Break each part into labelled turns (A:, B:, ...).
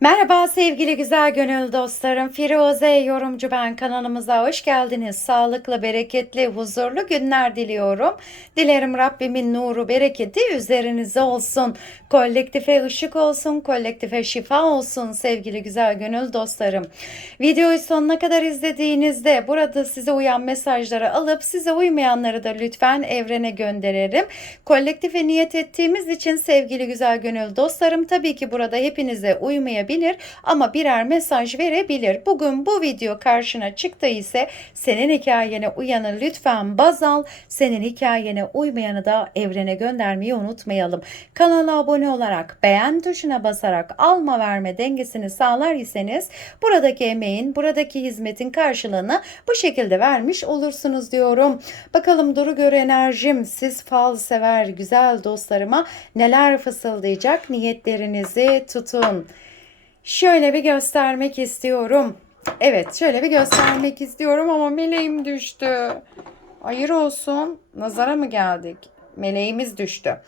A: Merhaba sevgili güzel gönül dostlarım. Firuze yorumcu ben kanalımıza hoş geldiniz. Sağlıklı, bereketli, huzurlu günler diliyorum. Dilerim Rabbimin nuru, bereketi üzerinize olsun. Kolektife ışık olsun, kolektife şifa olsun sevgili güzel gönül dostlarım. Videoyu sonuna kadar izlediğinizde burada size uyan mesajları alıp size uymayanları da lütfen evrene gönderirim. Kolektife niyet ettiğimiz için sevgili güzel gönül dostlarım tabii ki burada hepinize uymayabilir ama birer mesaj verebilir. Bugün bu video karşına çıktı ise senin hikayene uyanı lütfen baz al. Senin hikayene uymayanı da evrene göndermeyi unutmayalım. Kanala abone olarak beğen tuşuna basarak alma verme dengesini sağlar iseniz buradaki emeğin, buradaki hizmetin karşılığını bu şekilde vermiş olursunuz diyorum. Bakalım Duru Gör enerjim siz fal sever güzel dostlarıma neler fısıldayacak niyetlerinizi tutun. Şöyle bir göstermek istiyorum. Evet şöyle bir göstermek istiyorum ama meleğim düştü. Hayır olsun. Nazara mı geldik? Meleğimiz düştü.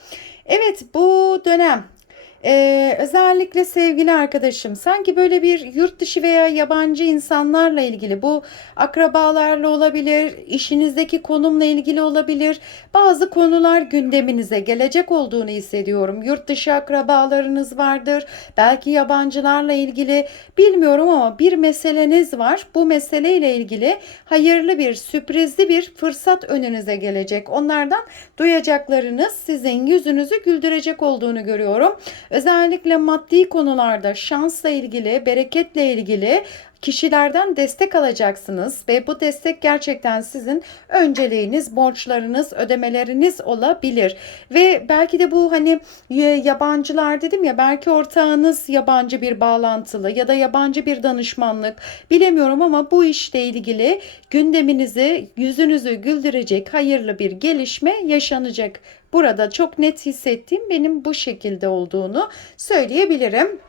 A: Evet bu dönem ee, özellikle sevgili arkadaşım sanki böyle bir yurt dışı veya yabancı insanlarla ilgili bu akrabalarla olabilir, işinizdeki konumla ilgili olabilir. Bazı konular gündeminize gelecek olduğunu hissediyorum. Yurt dışı akrabalarınız vardır. Belki yabancılarla ilgili bilmiyorum ama bir meseleniz var. Bu meseleyle ilgili hayırlı bir, sürprizli bir fırsat önünüze gelecek. Onlardan duyacaklarınız sizin yüzünüzü güldürecek olduğunu görüyorum. Özellikle maddi konularda şansla ilgili, bereketle ilgili kişilerden destek alacaksınız ve bu destek gerçekten sizin önceliğiniz, borçlarınız, ödemeleriniz olabilir. Ve belki de bu hani yabancılar dedim ya belki ortağınız yabancı bir bağlantılı ya da yabancı bir danışmanlık bilemiyorum ama bu işle ilgili gündeminizi, yüzünüzü güldürecek hayırlı bir gelişme yaşanacak. Burada çok net hissettiğim benim bu şekilde olduğunu söyleyebilirim.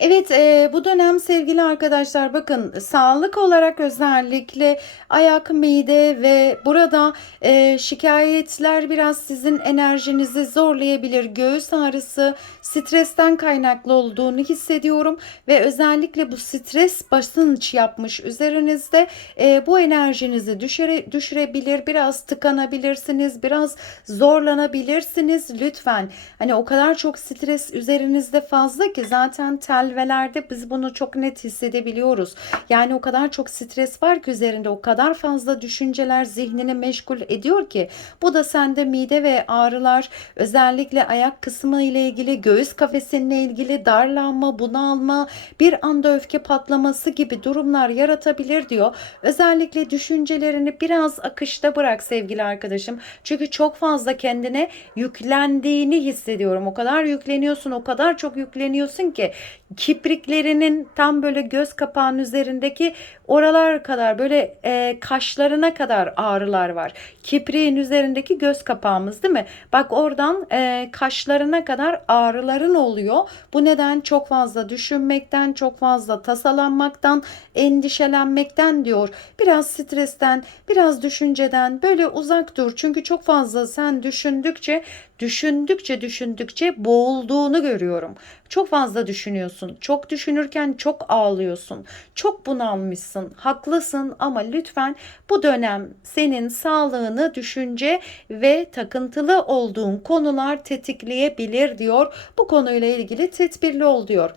A: Evet e, bu dönem sevgili arkadaşlar bakın sağlık olarak özellikle ayak, mide ve burada e, şikayetler biraz sizin enerjinizi zorlayabilir. Göğüs ağrısı stresten kaynaklı olduğunu hissediyorum ve özellikle bu stres basınç yapmış üzerinizde e, bu enerjinizi düşüre, düşürebilir. Biraz tıkanabilirsiniz, biraz zorlanabilirsiniz. Lütfen hani o kadar çok stres üzerinizde fazla ki zaten telvelerde biz bunu çok net hissedebiliyoruz. Yani o kadar çok stres var ki üzerinde o kadar fazla düşünceler zihnini meşgul ediyor ki bu da sende mide ve ağrılar özellikle ayak kısmı ile ilgili göğüs kafesinle ilgili darlanma, bunalma, bir anda öfke patlaması gibi durumlar yaratabilir diyor. Özellikle düşüncelerini biraz akışta bırak sevgili arkadaşım. Çünkü çok fazla kendine yüklendiğini hissediyorum. O kadar yükleniyorsun, o kadar çok yükleniyorsun ki kipriklerinin tam böyle göz kapağının üzerindeki oralar kadar böyle e, kaşlarına kadar ağrılar var. Kipriğin üzerindeki göz kapağımız değil mi? Bak oradan e, kaşlarına kadar ağrıların oluyor. Bu neden çok fazla düşünmekten, çok fazla tasalanmaktan, endişelenmekten diyor. Biraz stresten, biraz düşünceden böyle uzak dur. Çünkü çok fazla sen düşündükçe düşündükçe düşündükçe boğulduğunu görüyorum. Çok fazla düşünüyorsun. Çok düşünürken çok ağlıyorsun. Çok bunalmışsın. Haklısın ama lütfen bu dönem senin sağlığını düşünce ve takıntılı olduğun konular tetikleyebilir diyor. Bu konuyla ilgili tedbirli ol diyor.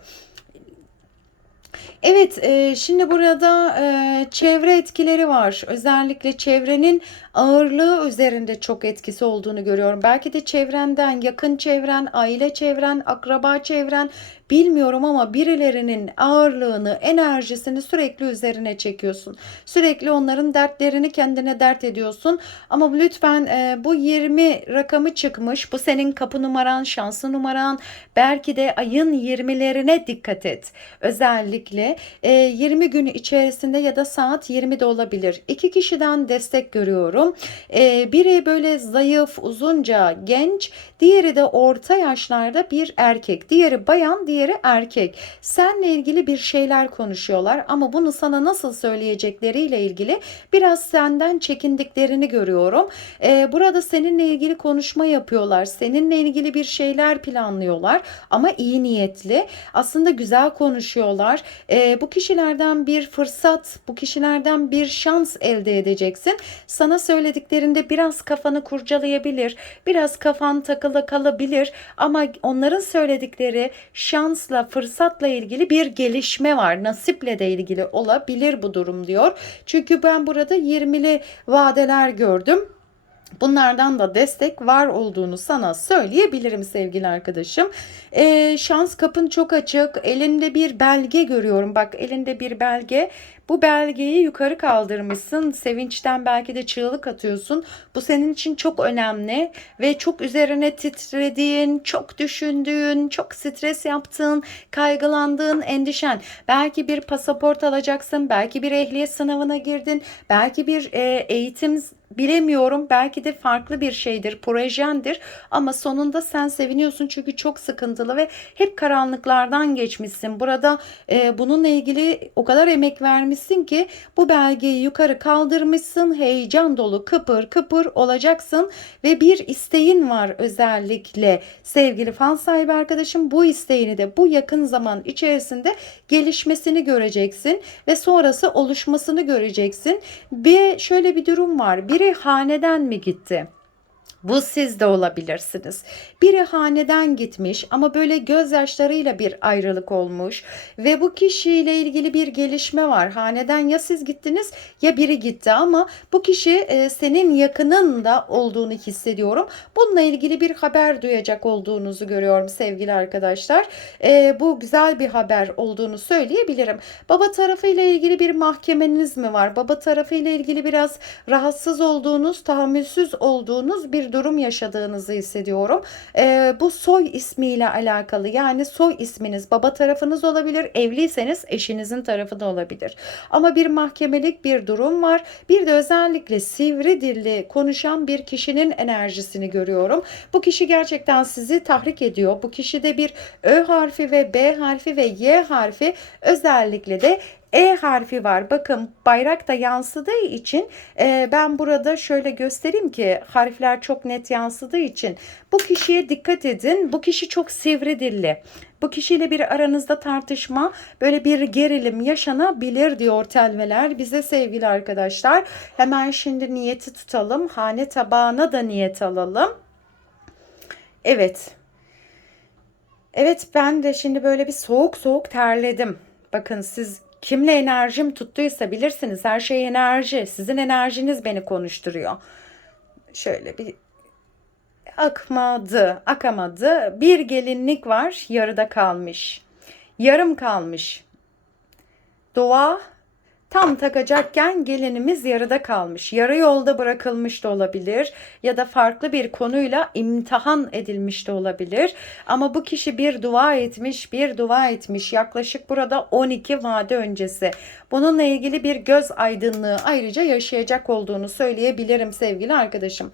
A: Evet, e, şimdi burada e, çevre etkileri var. Özellikle çevrenin ağırlığı üzerinde çok etkisi olduğunu görüyorum. Belki de çevrenden, yakın çevren, aile çevren, akraba çevren bilmiyorum ama birilerinin ağırlığını, enerjisini sürekli üzerine çekiyorsun. Sürekli onların dertlerini kendine dert ediyorsun. Ama lütfen e, bu 20 rakamı çıkmış. Bu senin kapı numaran, şanslı numaran. Belki de ayın 20'lerine dikkat et. Özellikle e, 20 gün içerisinde ya da saat 20'de olabilir. İki kişiden destek görüyorum. E, biri böyle zayıf, uzunca, genç. Diğeri de orta yaşlarda bir erkek. Diğeri bayan, diğeri erkek. Seninle ilgili bir şeyler konuşuyorlar ama bunu sana nasıl söyleyecekleriyle ilgili biraz senden çekindiklerini görüyorum. Ee, burada seninle ilgili konuşma yapıyorlar. Seninle ilgili bir şeyler planlıyorlar ama iyi niyetli. Aslında güzel konuşuyorlar. Ee, bu kişilerden bir fırsat, bu kişilerden bir şans elde edeceksin. Sana söylediklerinde biraz kafanı kurcalayabilir, biraz kafan takılı kalabilir ama onların söyledikleri şansla, fırsatla ilgili bir gelişme var. Nasiple de ilgili olabilir bu durum diyor. Çünkü ben burada 20'li vadeler gördüm. Bunlardan da destek var olduğunu sana söyleyebilirim sevgili arkadaşım. Ee, şans kapın çok açık. Elinde bir belge görüyorum. Bak elinde bir belge. Bu belgeyi yukarı kaldırmışsın. Sevinçten belki de çığlık atıyorsun. Bu senin için çok önemli ve çok üzerine titrediğin, çok düşündüğün, çok stres yaptığın, kaygılandığın, endişen. Belki bir pasaport alacaksın, belki bir ehliyet sınavına girdin, belki bir e, eğitim bilemiyorum. Belki de farklı bir şeydir, projendir ama sonunda sen seviniyorsun çünkü çok sıkıntılı ve hep karanlıklardan geçmişsin. Burada e, bununla ilgili o kadar emek vermişsin ki bu belgeyi yukarı kaldırmışsın. Heyecan dolu kıpır kıpır olacaksın ve bir isteğin var özellikle sevgili fan sahibi arkadaşım. Bu isteğini de bu yakın zaman içerisinde gelişmesini göreceksin ve sonrası oluşmasını göreceksin. Bir şöyle bir durum var. Biri haneden mi gitti? Bu siz de olabilirsiniz. Biri haneden gitmiş ama böyle gözyaşlarıyla bir ayrılık olmuş ve bu kişiyle ilgili bir gelişme var. Haneden ya siz gittiniz ya biri gitti ama bu kişi e, senin yakınında olduğunu hissediyorum. Bununla ilgili bir haber duyacak olduğunuzu görüyorum sevgili arkadaşlar. E, bu güzel bir haber olduğunu söyleyebilirim. Baba tarafıyla ilgili bir mahkemeniz mi var? Baba tarafıyla ilgili biraz rahatsız olduğunuz, tahammülsüz olduğunuz bir durum yaşadığınızı hissediyorum. E, bu soy ismiyle alakalı yani soy isminiz baba tarafınız olabilir. Evliyseniz eşinizin tarafı da olabilir. Ama bir mahkemelik bir durum var. Bir de özellikle sivri dilli konuşan bir kişinin enerjisini görüyorum. Bu kişi gerçekten sizi tahrik ediyor. Bu kişide bir Ö harfi ve B harfi ve Y harfi özellikle de e harfi var. Bakın bayrak da yansıdığı için e, ben burada şöyle göstereyim ki harfler çok net yansıdığı için bu kişiye dikkat edin. Bu kişi çok sivri dilli. Bu kişiyle bir aranızda tartışma, böyle bir gerilim yaşanabilir diyor telveler bize sevgili arkadaşlar. Hemen şimdi niyeti tutalım. Hane tabağına da niyet alalım. Evet. Evet ben de şimdi böyle bir soğuk soğuk terledim. Bakın siz Kimle enerjim tuttuysa bilirsiniz her şey enerji. Sizin enerjiniz beni konuşturuyor. Şöyle bir akmadı, akamadı. Bir gelinlik var, yarıda kalmış. Yarım kalmış. Dua Tam takacakken gelinimiz yarıda kalmış. Yarı yolda bırakılmış da olabilir ya da farklı bir konuyla imtihan edilmiş de olabilir. Ama bu kişi bir dua etmiş, bir dua etmiş. Yaklaşık burada 12 vade öncesi. Bununla ilgili bir göz aydınlığı ayrıca yaşayacak olduğunu söyleyebilirim sevgili arkadaşım.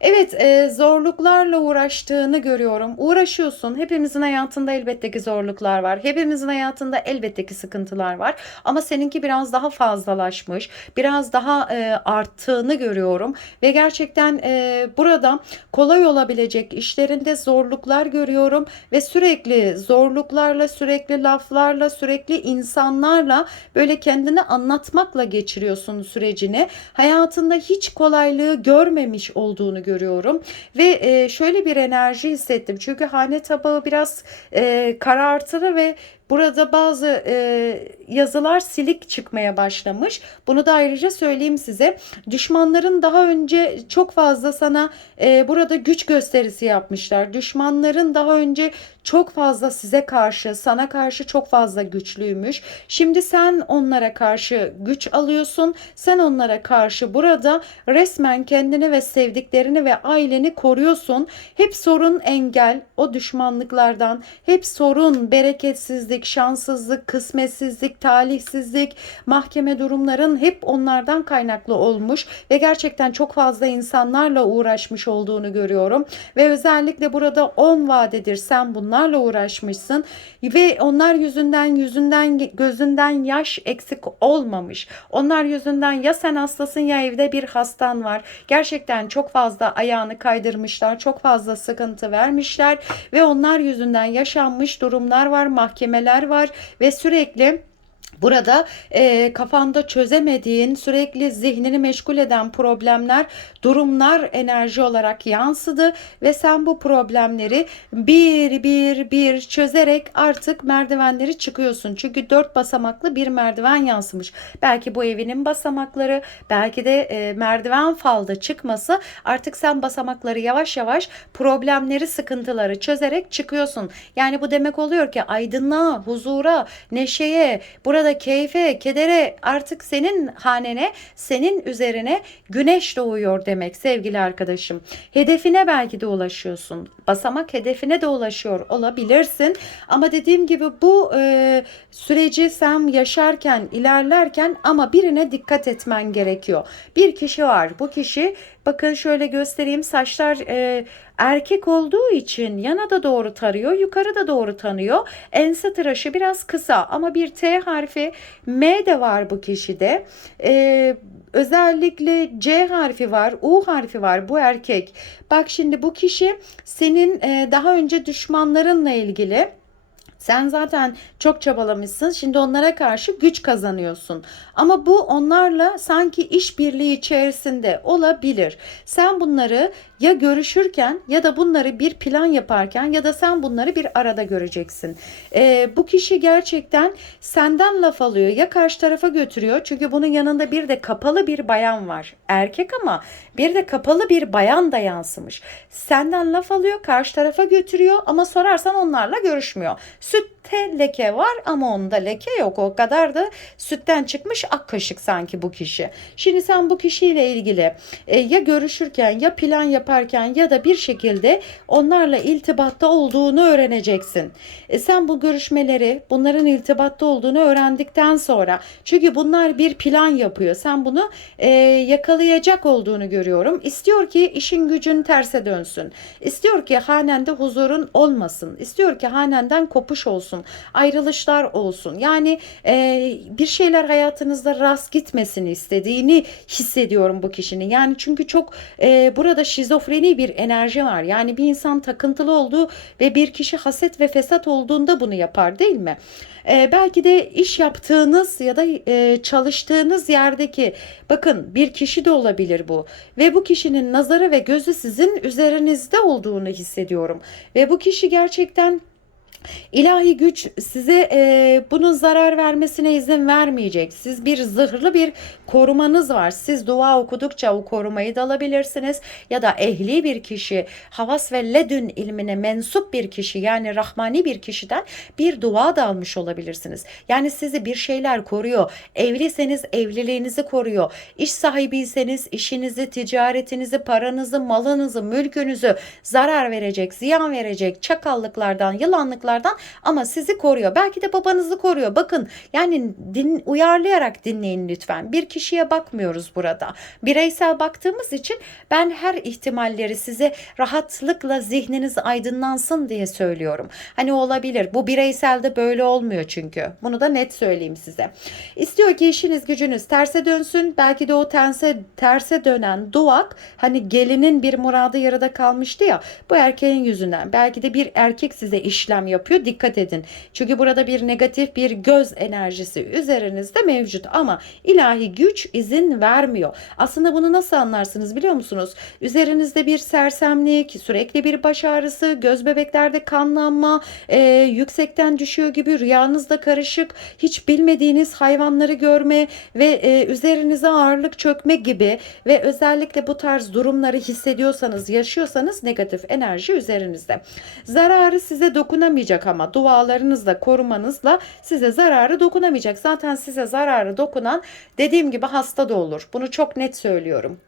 A: Evet e, zorluklarla uğraştığını görüyorum. Uğraşıyorsun. Hepimizin hayatında elbette ki zorluklar var. Hepimizin hayatında elbette ki sıkıntılar var. Ama seninki biraz daha fazlalaşmış. Biraz daha e, arttığını görüyorum. Ve gerçekten e, burada kolay olabilecek işlerinde zorluklar görüyorum. Ve sürekli zorluklarla, sürekli laflarla, sürekli insanlarla böyle kendini anlatmakla geçiriyorsun sürecini. Hayatında hiç kolaylığı görmemiş olduğunu görüyorum. Ve e, şöyle bir enerji hissettim. Çünkü hane tabağı biraz e, karartılı ve Burada bazı e, yazılar silik çıkmaya başlamış. Bunu da ayrıca söyleyeyim size. Düşmanların daha önce çok fazla sana e, burada güç gösterisi yapmışlar. Düşmanların daha önce çok fazla size karşı, sana karşı çok fazla güçlüymüş. Şimdi sen onlara karşı güç alıyorsun. Sen onlara karşı burada resmen kendini ve sevdiklerini ve aileni koruyorsun. Hep sorun engel o düşmanlıklardan, hep sorun bereketsizlik şanssızlık, kısmetsizlik, talihsizlik, mahkeme durumların hep onlardan kaynaklı olmuş ve gerçekten çok fazla insanlarla uğraşmış olduğunu görüyorum. Ve özellikle burada 10 vadedir sen bunlarla uğraşmışsın ve onlar yüzünden yüzünden gözünden yaş eksik olmamış. Onlar yüzünden ya sen hastasın ya evde bir hastan var. Gerçekten çok fazla ayağını kaydırmışlar. Çok fazla sıkıntı vermişler ve onlar yüzünden yaşanmış durumlar var, mahkemeler var ve sürekli Burada e, kafanda çözemediğin, sürekli zihnini meşgul eden problemler, durumlar enerji olarak yansıdı ve sen bu problemleri bir bir bir çözerek artık merdivenleri çıkıyorsun. Çünkü dört basamaklı bir merdiven yansımış. Belki bu evinin basamakları, belki de e, merdiven falda çıkması artık sen basamakları yavaş yavaş problemleri, sıkıntıları çözerek çıkıyorsun. Yani bu demek oluyor ki aydınlığa, huzura, neşeye, burada burada keyfe, kedere artık senin hanene, senin üzerine güneş doğuyor demek sevgili arkadaşım. Hedefine belki de ulaşıyorsun. Basamak hedefine de ulaşıyor olabilirsin. Ama dediğim gibi bu e, süreci sen yaşarken, ilerlerken ama birine dikkat etmen gerekiyor. Bir kişi var. Bu kişi bakın şöyle göstereyim saçlar e, erkek olduğu için yana da doğru tarıyor, yukarı da doğru tanıyor. Ense tıraşı biraz kısa ama bir T harfi M de var bu kişide. Ee, özellikle C harfi var, U harfi var bu erkek. Bak şimdi bu kişi senin e, daha önce düşmanlarınla ilgili sen zaten çok çabalamışsın. Şimdi onlara karşı güç kazanıyorsun. Ama bu onlarla sanki işbirliği içerisinde olabilir. Sen bunları ya görüşürken ya da bunları bir plan yaparken ya da sen bunları bir arada göreceksin. Ee, bu kişi gerçekten senden laf alıyor ya karşı tarafa götürüyor. Çünkü bunun yanında bir de kapalı bir bayan var. Erkek ama bir de kapalı bir bayan da yansımış. Senden laf alıyor karşı tarafa götürüyor ama sorarsan onlarla görüşmüyor. Sütte leke var ama onda leke yok. O kadar da sütten çıkmış ak kaşık sanki bu kişi. Şimdi sen bu kişiyle ilgili e, ya görüşürken ya plan yaparken ya da bir şekilde onlarla iltibatta olduğunu öğreneceksin. E, sen bu görüşmeleri bunların iltibatta olduğunu öğrendikten sonra çünkü bunlar bir plan yapıyor. Sen bunu e, yakalayacak olduğunu görüyorum. İstiyor ki işin gücün terse dönsün. İstiyor ki hanende huzurun olmasın. İstiyor ki hanenden kopuş olsun. Ayrılışlar olsun. Yani e, bir şeyler hayatınızda rast gitmesini istediğini hissediyorum bu kişinin. Yani çünkü çok e, burada şizofreni bir enerji var. Yani bir insan takıntılı olduğu ve bir kişi haset ve fesat olduğunda bunu yapar değil mi? E, belki de iş yaptığınız ya da e, çalıştığınız yerdeki bakın bir kişi de olabilir bu ve bu kişinin nazarı ve gözü sizin üzerinizde olduğunu hissediyorum ve bu kişi gerçekten İlahi güç size e, bunun zarar vermesine izin vermeyecek. Siz bir zırhlı bir korumanız var. Siz dua okudukça o korumayı da alabilirsiniz. Ya da ehli bir kişi, havas ve ledün ilmine mensup bir kişi yani rahmani bir kişiden bir dua da almış olabilirsiniz. Yani sizi bir şeyler koruyor. Evliyseniz evliliğinizi koruyor. İş sahibiyseniz işinizi, ticaretinizi, paranızı, malınızı, mülkünüzü zarar verecek, ziyan verecek çakallıklardan, yılanlıklardan hastalıklardan ama sizi koruyor. Belki de babanızı koruyor. Bakın yani din, uyarlayarak dinleyin lütfen. Bir kişiye bakmıyoruz burada. Bireysel baktığımız için ben her ihtimalleri size rahatlıkla zihniniz aydınlansın diye söylüyorum. Hani olabilir. Bu bireyselde böyle olmuyor çünkü. Bunu da net söyleyeyim size. İstiyor ki işiniz gücünüz terse dönsün. Belki de o terse, terse dönen duak hani gelinin bir muradı yarıda kalmıştı ya bu erkeğin yüzünden. Belki de bir erkek size işlem yapıyor. Dikkat edin. Çünkü burada bir negatif bir göz enerjisi üzerinizde mevcut ama ilahi güç izin vermiyor. Aslında bunu nasıl anlarsınız biliyor musunuz? Üzerinizde bir sersemlik, sürekli bir baş ağrısı, göz bebeklerde kanlanma, e, yüksekten düşüyor gibi rüyanızda karışık, hiç bilmediğiniz hayvanları görme ve e, üzerinize ağırlık çökme gibi ve özellikle bu tarz durumları hissediyorsanız, yaşıyorsanız negatif enerji üzerinizde. Zararı size dokunamayacak dokunamayacak ama dualarınızla korumanızla size zararı dokunamayacak. Zaten size zararı dokunan dediğim gibi hasta da olur. Bunu çok net söylüyorum.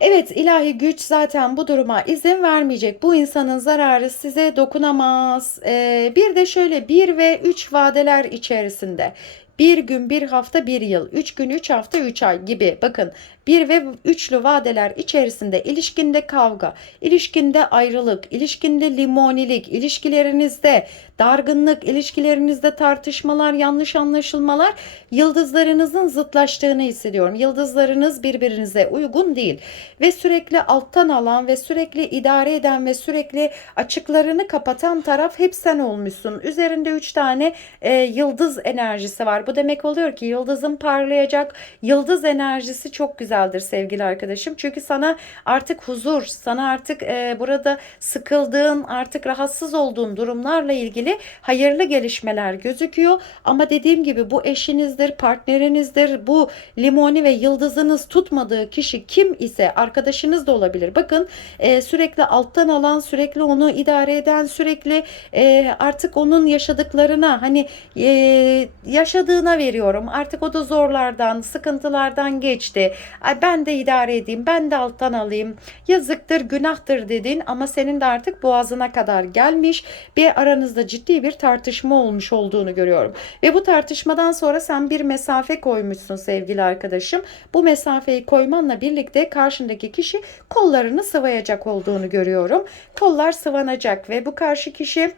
A: Evet ilahi güç zaten bu duruma izin vermeyecek. Bu insanın zararı size dokunamaz. Ee, bir de şöyle 1 ve 3 vadeler içerisinde. Bir gün, bir hafta, bir yıl, üç gün, üç hafta, üç ay gibi. Bakın bir ve üçlü vadeler içerisinde ilişkinde kavga, ilişkinde ayrılık, ilişkinde limonilik, ilişkilerinizde dargınlık, ilişkilerinizde tartışmalar, yanlış anlaşılmalar, yıldızlarınızın zıtlaştığını hissediyorum. Yıldızlarınız birbirinize uygun değil ve sürekli alttan alan ve sürekli idare eden ve sürekli açıklarını kapatan taraf hep sen olmuşsun. Üzerinde üç tane e, yıldız enerjisi var. Bu demek oluyor ki yıldızın parlayacak. Yıldız enerjisi çok güzeldir sevgili arkadaşım. Çünkü sana artık huzur, sana artık e, burada sıkıldığın, artık rahatsız olduğun durumlarla ilgili hayırlı gelişmeler gözüküyor. Ama dediğim gibi bu eşinizdir, partnerinizdir. Bu limoni ve yıldızınız tutmadığı kişi kim ise arkadaşınız da olabilir. Bakın e, sürekli alttan alan, sürekli onu idare eden, sürekli e, artık onun yaşadıklarına hani e, yaşadığına veriyorum. Artık o da zorlardan, sıkıntılardan geçti. Ay ben de idare edeyim, ben de alttan alayım. Yazıktır, günahtır dedin ama senin de artık boğazına kadar gelmiş. Bir aranızda ciddi bir tartışma olmuş olduğunu görüyorum. Ve bu tartışmadan sonra sen bir mesafe koymuşsun sevgili arkadaşım. Bu mesafeyi koymanla birlikte karşındaki kişi kollarını sıvayacak olduğunu görüyorum. Kollar sıvanacak ve bu karşı kişi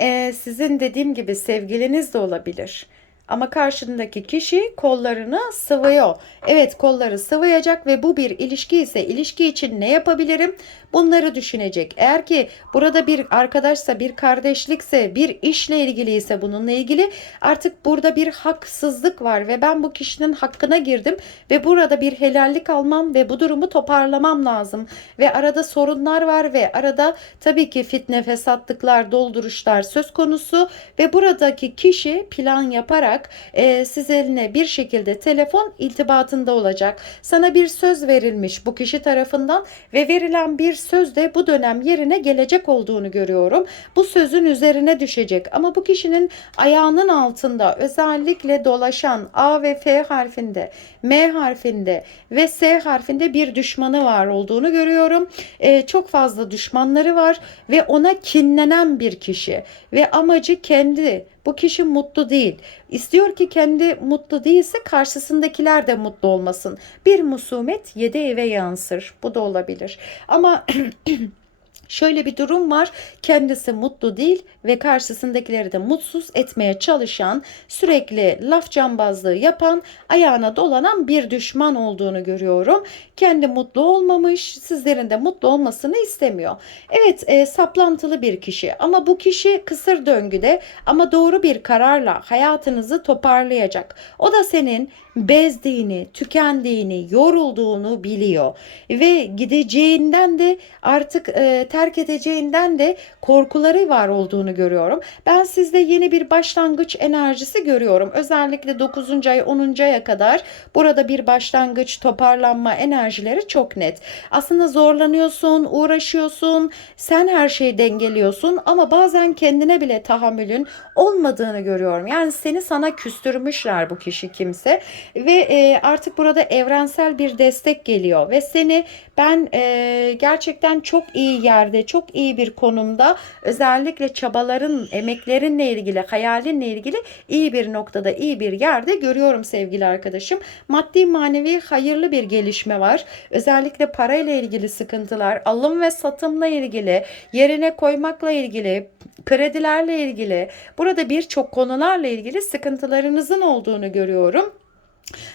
A: e, sizin dediğim gibi sevgiliniz de olabilir. Ama karşındaki kişi kollarını sıvıyor. Evet kolları sıvayacak ve bu bir ilişki ise ilişki için ne yapabilirim? Bunları düşünecek. Eğer ki burada bir arkadaşsa, bir kardeşlikse, bir işle ilgili ise bununla ilgili artık burada bir haksızlık var ve ben bu kişinin hakkına girdim ve burada bir helallik almam ve bu durumu toparlamam lazım. Ve arada sorunlar var ve arada tabii ki fitne, fesatlıklar, dolduruşlar söz konusu ve buradaki kişi plan yaparak e, sizinle bir şekilde telefon iltibatında olacak. Sana bir söz verilmiş bu kişi tarafından ve verilen bir söz de bu dönem yerine gelecek olduğunu görüyorum. Bu sözün üzerine düşecek ama bu kişinin ayağının altında özellikle dolaşan A ve F harfinde, M harfinde ve S harfinde bir düşmanı var olduğunu görüyorum. Ee, çok fazla düşmanları var ve ona kinlenen bir kişi ve amacı kendi bu kişi mutlu değil. İstiyor ki kendi mutlu değilse karşısındakiler de mutlu olmasın. Bir musumet yedi eve yansır. Bu da olabilir. Ama Şöyle bir durum var. Kendisi mutlu değil ve karşısındakileri de mutsuz etmeye çalışan, sürekli laf cambazlığı yapan, ayağına dolanan bir düşman olduğunu görüyorum. Kendi mutlu olmamış, sizlerin de mutlu olmasını istemiyor. Evet, e, saplantılı bir kişi ama bu kişi kısır döngüde ama doğru bir kararla hayatınızı toparlayacak. O da senin bezdiğini, tükendiğini, yorulduğunu biliyor ve gideceğinden de artık e, terk edeceğinden de korkuları var olduğunu görüyorum. Ben sizde yeni bir başlangıç enerjisi görüyorum. Özellikle 9. ay 10. aya kadar burada bir başlangıç toparlanma enerjileri çok net. Aslında zorlanıyorsun, uğraşıyorsun, sen her şeyi dengeliyorsun ama bazen kendine bile tahammülün olmadığını görüyorum. Yani seni sana küstürmüşler bu kişi kimse ve e, artık burada evrensel bir destek geliyor ve seni ben e, gerçekten çok iyi yerde, çok iyi bir konumda özellikle çabaların, emeklerinle ilgili, hayalinle ilgili iyi bir noktada, iyi bir yerde görüyorum sevgili arkadaşım. Maddi manevi hayırlı bir gelişme var. Özellikle parayla ilgili sıkıntılar, alım ve satımla ilgili, yerine koymakla ilgili, kredilerle ilgili, burada birçok konularla ilgili sıkıntılarınızın olduğunu görüyorum.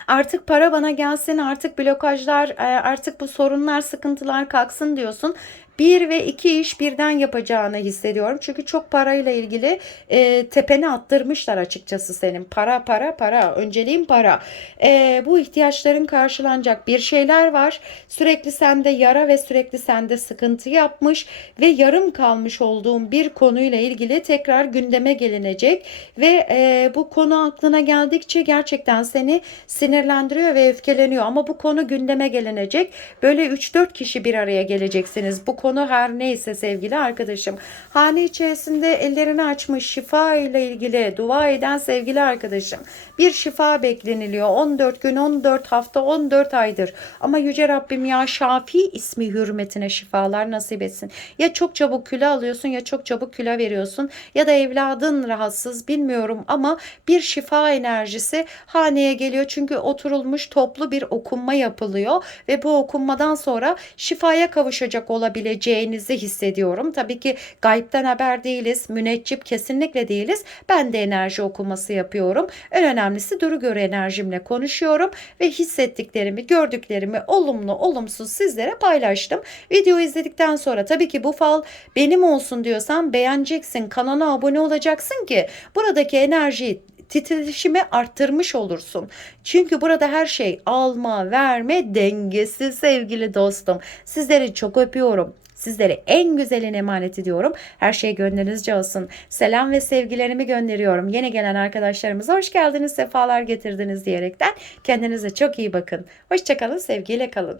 A: Artık para bana gelsin, artık blokajlar, e, artık bu sorunlar, sıkıntılar kalksın diyorsun bir ve iki iş birden yapacağını hissediyorum. Çünkü çok parayla ilgili e, tepeni attırmışlar açıkçası senin. Para para para. Önceliğin para. E, bu ihtiyaçların karşılanacak bir şeyler var. Sürekli sende yara ve sürekli sende sıkıntı yapmış ve yarım kalmış olduğum bir konuyla ilgili tekrar gündeme gelinecek ve e, bu konu aklına geldikçe gerçekten seni sinirlendiriyor ve öfkeleniyor ama bu konu gündeme gelinecek. Böyle 3-4 kişi bir araya geleceksiniz. Bu konu konu her neyse sevgili arkadaşım. Hane içerisinde ellerini açmış şifa ile ilgili dua eden sevgili arkadaşım. Bir şifa bekleniliyor. 14 gün, 14 hafta, 14 aydır. Ama Yüce Rabbim ya Şafi ismi hürmetine şifalar nasip etsin. Ya çok çabuk kilo alıyorsun ya çok çabuk kilo veriyorsun ya da evladın rahatsız bilmiyorum ama bir şifa enerjisi haneye geliyor. Çünkü oturulmuş toplu bir okunma yapılıyor ve bu okunmadan sonra şifaya kavuşacak olabileceğinizi hissediyorum. Tabii ki gaybden haber değiliz, müneccip kesinlikle değiliz. Ben de enerji okuması yapıyorum. En önemlisi duru göre enerjimle konuşuyorum ve hissettiklerimi, gördüklerimi olumlu, olumsuz sizlere paylaştım. Video izledikten sonra tabii ki bu fal benim olsun diyorsan beğeneceksin, kanala abone olacaksın ki buradaki enerjiyi titreşimi arttırmış olursun. Çünkü burada her şey alma, verme dengesi sevgili dostum. Sizleri çok öpüyorum. Sizlere en güzelini emanet ediyorum. Her şey gönlünüzce olsun. Selam ve sevgilerimi gönderiyorum. Yeni gelen arkadaşlarımıza hoş geldiniz, sefalar getirdiniz diyerekten kendinize çok iyi bakın. Hoşçakalın, sevgiyle kalın.